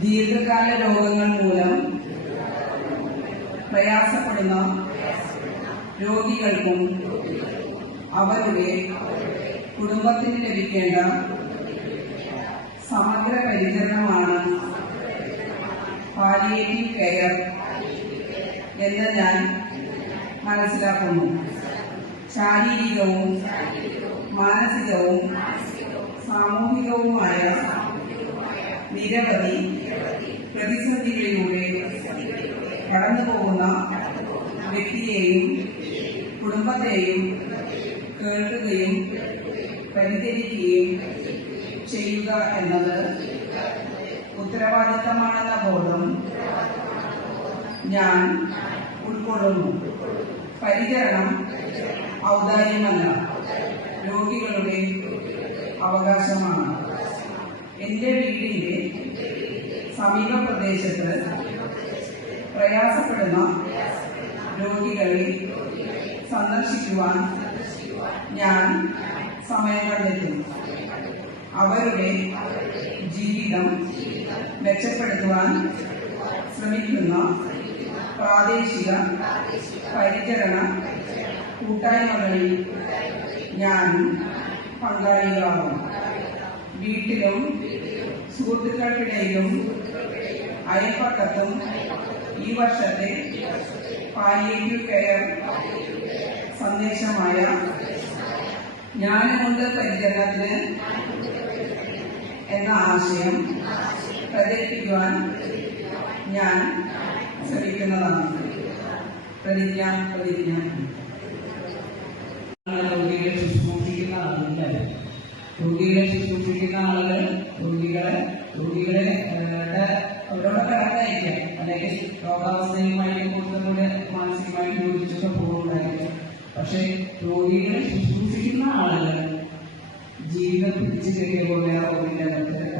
ദീർഘകാല രോഗങ്ങൾ മൂലം പ്രയാസപ്പെടുന്ന രോഗികൾക്കും അവരുടെ കുടുംബത്തിന് ലഭിക്കേണ്ട സമഗ്ര പരിചരണമാണ് പാലിയേറ്റീവ് കെയർ എന്ന് ഞാൻ മനസ്സിലാക്കുന്നു. ശാരീരികവും മാനസികവും സാമൂഹികവുമായ നിരവധി പ്രതിസന്ധികളിലൂടെ കടന്നുപോകുന്ന വ്യക്തിയെയും കുടുംബത്തെയും കേൾക്കുകയും പരിചരിക്കുകയും ചെയ്യുക എന്നത് ഉത്തരവാദിത്തമാണെന്ന ബോധം ഞാൻ ഉൾക്കൊള്ളുന്നു. പരിചരണം ഔദാര്യമല്ല. രോഗികളുടെ അവകാശമാണ്. എന്റെ വീടിന്റെ സമീപ പ്രദേശത്ത് പ്രയാസപ്പെടുന്ന രോഗികളെ സന്ദർശിക്കുവാൻ ഞാൻ സമയം കണ്ടെത്തും. അവരുടെ ജീവിതം മെച്ചപ്പെടുത്തുവാൻ ശ്രമിക്കുന്ന പ്രാദേശിക പരിചരണ കൂട്ടായ്മകളിൽ ഞാൻ പങ്കാളികളാകും വീട്ടിലും സുഹൃത്തുക്കൾക്കിടയിലും അയൽപ്പക്കത്തും ഈ വർഷത്തെ പാലിയേറ്റീവ് കെയർ സന്ദേശമായ ഞാനുകൊണ്ട് പരിചരണത്തിന് എന്ന ആശയം പ്രചരിപ്പിക്കുവാൻ ഞാൻ ശ്രമിക്കുന്നതാണ്. പ്രതിജ്ഞ പ്രതിജ്ഞ. രോഗികളെ ശുശ്രൂഷിക്കുന്ന ആളുകൾ രോഗികളെ ശുശ്രൂഷിക്കുന്ന ആളുകൾ രോഗികളെ രോഗികളെ അവരോട് കടന്നായിരിക്കാം അല്ലെങ്കിൽ രോഗാവസ്ഥയുമായിട്ട് കൂടുതലൂടെ മാനസികമായി യോജിച്ചൊക്കെ പോകുന്നുണ്ടായിരിക്കും പക്ഷെ രോഗികളെ ശുശ്രൂഷിക്കുന്ന ആളുകൾ ജീവിതം പിടിച്ചു കയറിയപ്പോൾ വേറെ ഒന്നിന്റെ അകത്ത്